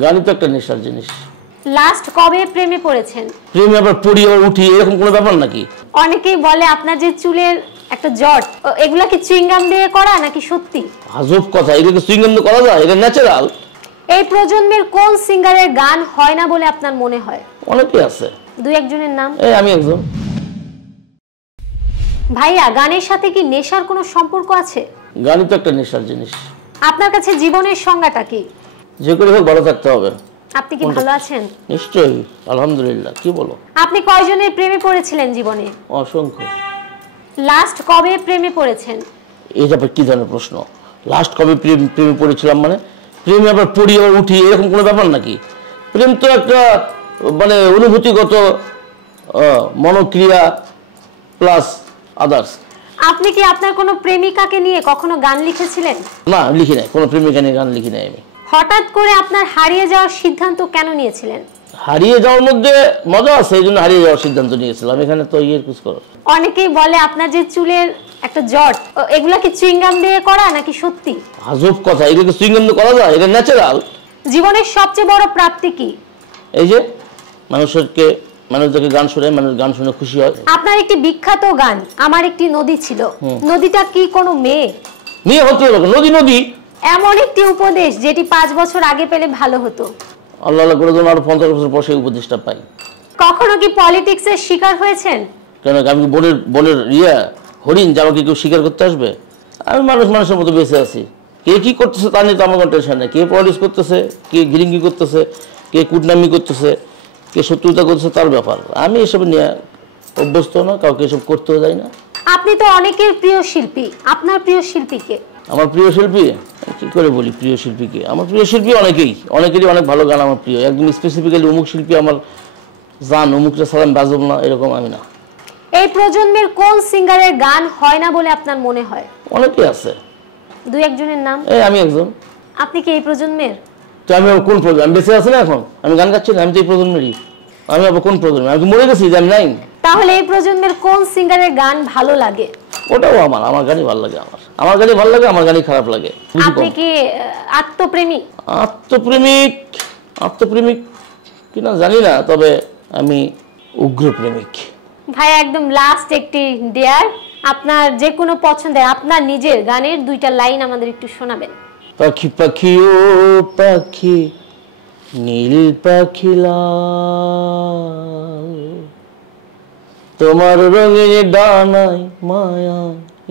গানই তো একটা নেশার জিনিস। লাস্ট কবে প্রেমে পড়েছেন? প্রেমে আবার পড়ি আবার উঠি, এরকম কোনো ব্যাপার নাকি? অনেকেই বলে আপনার যে চুলের একটা জট, এগুলা কি চুইংগাম দিয়ে করা নাকি সত্যি? আজব কথা, এগুলো চুইংগাম দিয়ে করা যায়? এটা ন্যাচারাল। এই প্রজন্মের কোন সিঙ্গারের গান হয় না বলে আপনার মনে হয়? অনেকে আছে, দুই একজনের নাম। আমি একজন। ভাইয়া, গানের সাথে কি নেশার কোনো সম্পর্ক আছে? গানই তো একটা নেশার জিনিস। আপনার কাছে জীবনের সংজ্ঞাটা কি? যে করে হোক ভালো থাকতে হবে। আপনি কি ভালো আছেন? নিশ্চয়ই, আলহামদুলিল্লাহ। কি বলো? আপনি কয়জনের প্রেমে পড়েছিলেন জীবনে? অসংখ্য। লাস্ট কবে প্রেমে পড়েছেন? এটা আবার কি ধরনের প্রশ্ন? লাস্ট কবে প্রেমে পড়েছিলাম মানে? প্রেমে আবার পড়ি আবার উঠি, এরকম কোনো ব্যাপার নাকি? প্রেম তো একটা মানে অনুভূতিগত মনোক্রিয়া প্লাস আদার্স। আপনি কি আপনার কোনো প্রেমিকাকে নিয়ে কখনো গান লিখেছিলেন? না, লিখি নাই, কোনো প্রেমিকা নিয়ে গান লিখি নাই আমি। হঠাৎ করে আপনার হারিয়ে যাওয়ার সিদ্ধান্ত কেন নিয়েছিলেন? হারিয়ে যাওয়ার মধ্যে মজা আছে, এই জন্য হারিয়ে যাওয়ার সিদ্ধান্ত নিয়েছিলাম। এখানে তো কুছ করো। অনেকেই বলে আপনার যে চুলের একটা জট, এগুলা কি চুইংগাম দিয়ে করা নাকি সত্যি? আজব কথা, এগুলো চুইংগাম দিয়ে করা যায়? এটা ন্যাচারাল। জীবনের সবচেয়ে বড় প্রাপ্তি কি? এই যে মানুষদেরকে গান শুনে, মানুষ গান শুনে খুশি হয়। আপনার একটি বিখ্যাত গান আমার একটি নদী ছিল, নদীটা কি কোনো মেয়ে? মেয়ে হতে হবে? নদী এমন একটি উপদেশ যেটি 5 বছর আগে পেলে ভালো হতো। আল্লাহ করে যেন আরো 50 বছর পর সেই উপদেশটা পাই। কখনো কি পলিটিক্সের শিকার হয়েছেন? কেন, আমি বনের হরিণ যাওয়াকে কেউ শিকার করতে আসবে? আমি মানুষের মতো বেঁচে আছি। কে কি করতেছে তা নিয়ে তো আমার কোনো টেনশন নেই। কে পলিটিক্স করতেছে, কে গিরিঙ্গি করতেছে, কে কুটনামি করতেছে, কে শত্রুতা করতেছে, তার ব্যাপার। আমি এসব নিয়ে অভ্যস্ত না, কাউকে এসব করতেও যাই না। আপনি তো অনেকের প্রিয় শিল্পী, আপনার প্রিয় শিল্পী কে? আমার প্রিয় শিল্পী কি করে বলি? প্রিয় শিল্পীকে, আমার প্রিয় শিল্পী অনেকেরই অনেক ভালো গান আমার প্রিয়। একদম স্পেসিফিক্যালি অমুক শিল্পী আমার জান, অমুকটা সালাম বাজব না, এরকম আমি না। এই প্রজন্মের কোন সিঙ্গারের গান হয় না বলে আপনার মনে হয়? অনেকে আছে, দুই একজনের নাম। আমি একজন। আপনি কি এই প্রজন্মের? তো আমি কোন প্রজন্ম? আমি বেঁচে আছি না এখন, আমি গান গাচ্ছি না, আমি তো এই প্রজন্মেরই। আমি আবার কোন প্রজন্ম? আমি মরে গেছি যে আমি নাই। তাহলে এই প্রজন্মের কোন সিঙ্গারের গান ভালো লাগে? ওটাও আমার গানই ভালো লাগে। আমার গানই ভালো লাগে, আমার গানই খারাপ লাগে। আপনি কি আত্মপ্রেমিক? আত্মপ্রেমিক কিনা জানি না, তবে আমি উগ্র প্রেমিক। ভাই, একদম লাস্ট একটি ডেয়ার, আপনার যে কোনো পছন্দের আপনার নিজের গানের 2টা লাইন আমাদের একটু শোনাবেন। পাখি পাখি ও পাখি, নীল পাখি লাল, তোমার রঙিন ডানায় মায়া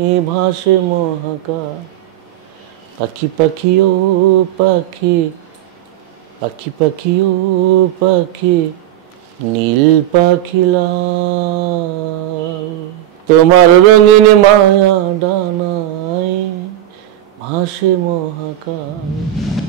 এ ভাসে মহাকাশ। পাখি পাখি ও পাখি, পাখি পাখি ও পাখি, নীল পাখি লাল, তোমার রঙিন মায়া ডানায় ভাসে মহাকাশ।